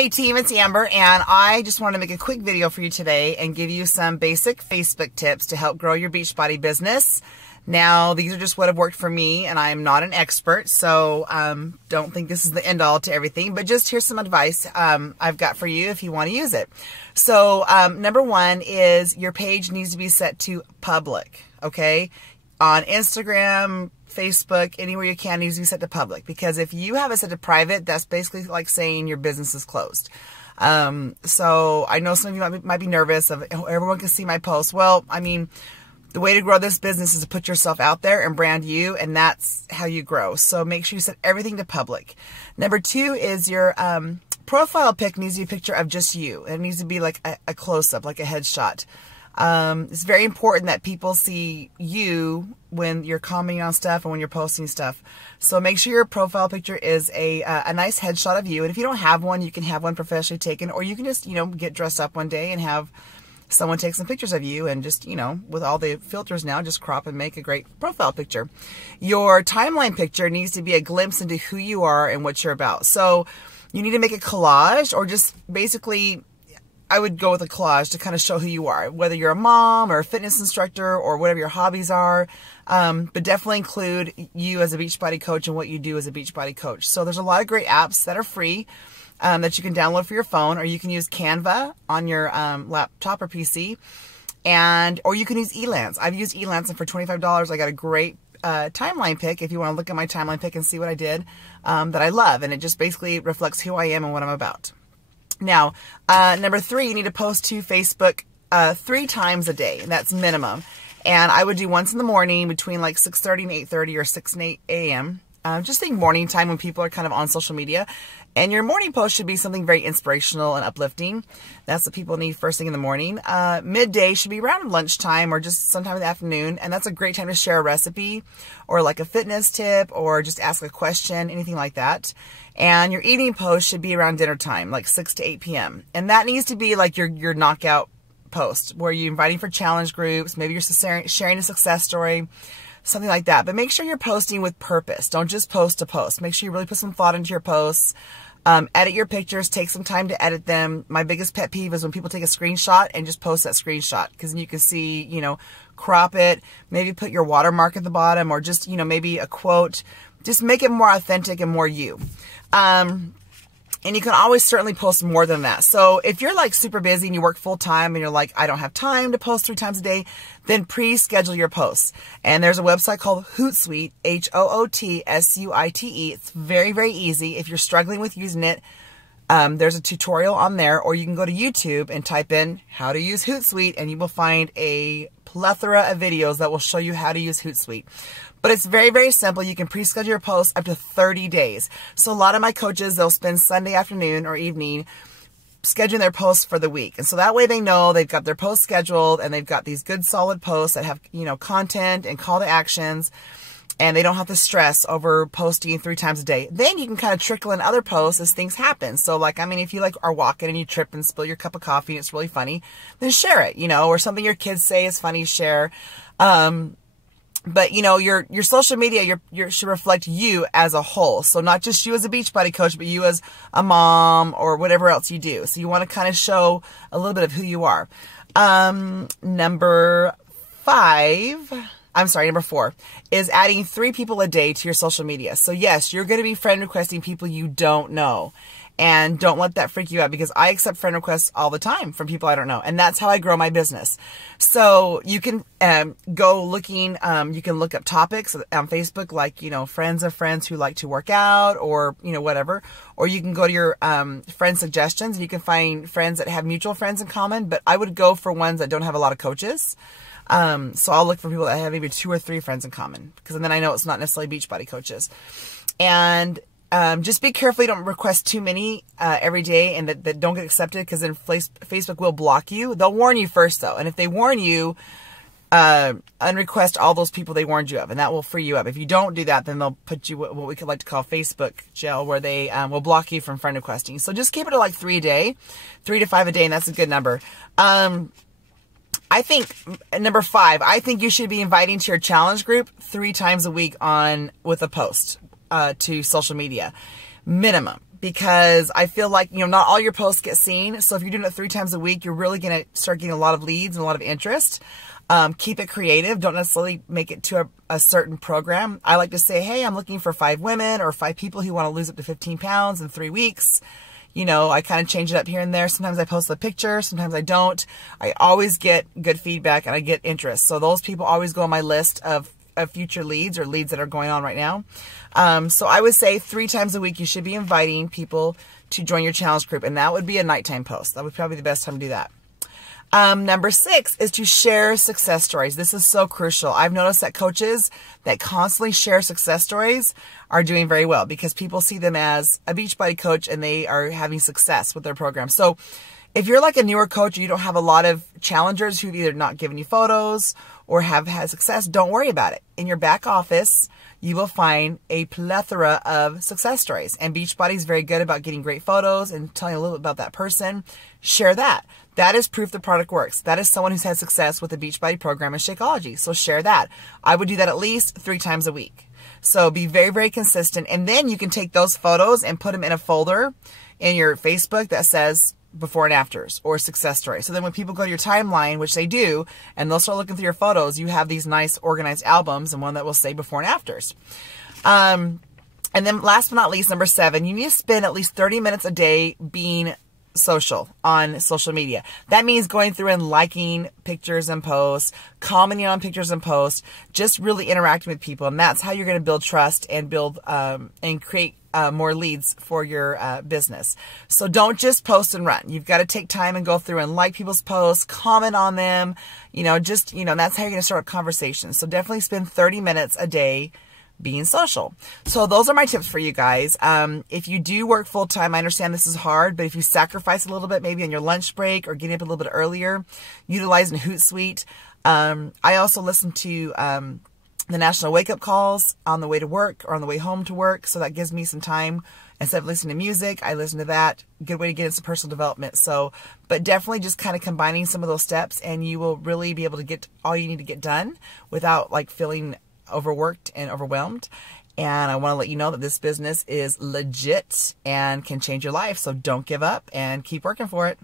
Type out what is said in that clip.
Hey team, it's Amber, and I just wanted to make a quick video for you today and give you some basic Facebook tips to help grow your Beachbody business. Now, these are just what have worked for me, and I'm not an expert, so don't think this is the end-all to everything, but just here's some advice I've got for you if you want to use it. So, number one is your page needs to be set to public, okay? On Instagram, Facebook, anywhere you can, needs to be set to public, because if you have it set to private, that's basically like saying your business is closed. So I know some of you might be nervous of, oh, everyone can see my posts. Well, I mean, the way to grow this business is to put yourself out there and brand you, and that's how you grow. So make sure you set everything to public. Number two is your profile pic needs to be a picture of just you. It needs to be like a close-up, like a headshot. It's very important that people see you when you're commenting on stuff and when you're posting stuff. So make sure your profile picture is a nice headshot of you. And if you don't have one, you can have one professionally taken, or you can just, get dressed up one day and have someone take some pictures of you and just, with all the filters now, just crop and make a great profile picture. Your timeline picture needs to be a glimpse into who you are and what you're about. So you need to make a collage, or just basically, I would go with a collage to kind of show who you are, whether you're a mom or a fitness instructor or whatever your hobbies are. But definitely include you as a Beachbody coach and what you do as a Beachbody coach. So there's a lot of great apps that are free that you can download for your phone, or you can use Canva on your laptop or PC, or you can use Elance. I've used Elance, and for $25, I got a great timeline pic if you want to look at my timeline pic and see what I did that I love. And it just basically reflects who I am and what I'm about. Now, number three, you need to post to Facebook 3 times a day, and that's minimum. And I would do once in the morning between like 6:30 and 8:30, or 6 and 8 a.m. Just think morning time when people are kind of on social media. And your morning post should be something very inspirational and uplifting. That's what people need first thing in the morning. Midday should be around lunchtime or just sometime in the afternoon. And that's a great time to share a recipe or like a fitness tip or just ask a question, anything like that. And your evening post should be around dinner time, like 6 to 8 p.m. And that needs to be like your knockout post, where you're inviting for challenge groups. Maybe you're sharing a success story, something like that. But make sure you're posting with purpose. Don't just post to post. Make sure you really put some thought into your posts. Edit your pictures. Take some time to edit them. My biggest pet peeve is when people take a screenshot and just post that screenshot, because then you can see, crop it, maybe put your watermark at the bottom, or just, maybe a quote. Just make it more authentic and more you. And you can always certainly post more than that. So if you're like super busy and you work full time and you're like, I don't have time to post 3 times a day, then pre-schedule your posts. And there's a website called Hootsuite, Hootsuite. It's very, very easy. If you're struggling with using it, there's a tutorial on there, or you can go to YouTube and type in how to use Hootsuite, and you will find a plethora of videos that will show you how to use Hootsuite. But it's very, very simple. You can pre-schedule your posts up to 30 days. So a lot of my coaches, they'll spend Sunday afternoon or evening scheduling their posts for the week. And so that way they know they've got their posts scheduled, and they've got these good solid posts that have, content and call to actions, and they don't have to stress over posting 3 times a day. Then you can kind of trickle in other posts as things happen. So like, if you are walking and you trip and spill your cup of coffee and it's really funny, then share it, or something your kids say is funny, share. But your social media should reflect you as a whole. So not just you as a Beachbody coach, but you as a mom or whatever else you do. So you want to kind of show a little bit of who you are. Number 4 is adding 3 people a day to your social media. So yes, you're going to be friend requesting people you don't know. And don't let that freak you out, because I accept friend requests all the time from people I don't know. And that's how I grow my business. So you can go looking, you can look up topics on Facebook, like, friends of friends who like to work out, or, whatever. Or you can go to your friend suggestions, and you can find friends that have mutual friends in common. But I would go for ones that don't have a lot of coaches. So I'll look for people that have maybe 2 or 3 friends in common, because then I know it's not necessarily Beachbody coaches. And just be careful you don't request too many every day and that don't get accepted, because then Facebook will block you. They'll warn you first, though. And if they warn you, unrequest all those people they warned you of, and that will free you up. If you don't do that, then they'll put you what we could like to call Facebook jail, where they will block you from friend requesting. So just keep it to like 3 a day, 3 to 5 a day, and that's a good number. I think, number 5, I think you should be inviting to your challenge group 3 times a week with a post to social media. Minimum. because I feel like, not all your posts get seen. So if you're doing it 3 times a week, you're really going to start getting a lot of leads and a lot of interest. Keep it creative. Don't necessarily make it to a certain program. I like to say, hey, I'm looking for 5 women or 5 people who want to lose up to 15 pounds in 3 weeks. I kind of change it up here and there. Sometimes I post a picture, sometimes I don't. I always get good feedback and I get interest. So those people always go on my list of future leads or leads that are going on right now. So I would say 3 times a week you should be inviting people to join your challenge group, and that would be a nighttime post. That would probably be the best time to do that. Number 6 is to share success stories. This is so crucial. I've noticed that coaches that constantly share success stories are doing very well because people see them as a Beachbody coach and they are having success with their program. So if you're like a newer coach or you don't have a lot of challengers who've either not given you photos or have had success, don't worry about it. In your back office, you will find a plethora of success stories. And Beachbody is very good about getting great photos and telling a little bit about that person. Share that. That is proof the product works. That is someone who's had success with the Beachbody program and Shakeology. So share that. I would do that at least 3 times a week. So be very, very consistent. And then you can take those photos and put them in a folder in your Facebook that says before and afters or success stories. So then when people go to your timeline, which they do, and they'll start looking through your photos, you have these nice organized albums and one that will say before and afters. And then last but not least, number 7, you need to spend at least 30 minutes a day being social on social media. That means going through and liking pictures and posts, commenting on pictures and posts, just really interacting with people. And that's how you're going to build trust and build and create more leads for your business. So don't just post and run. You've got to take time and go through and like people's posts, comment on them, that's how you're going to start a conversation. So definitely spend 30 minutes a day being social. So those are my tips for you guys. If you do work full time, I understand this is hard, but if you sacrifice a little bit, maybe on your lunch break or getting up a little bit earlier, utilizing Hootsuite. I also listen to the national wake-up calls on the way to work or on the way home to work. So that gives me some time. Instead of listening to music, I listen to that. Good way to get into personal development. So, but definitely just kind of combining some of those steps and you will really be able to get all you need to get done without like feeling overworked and overwhelmed. And I want to let you know that this business is legit and can change your life. So don't give up and keep working for it.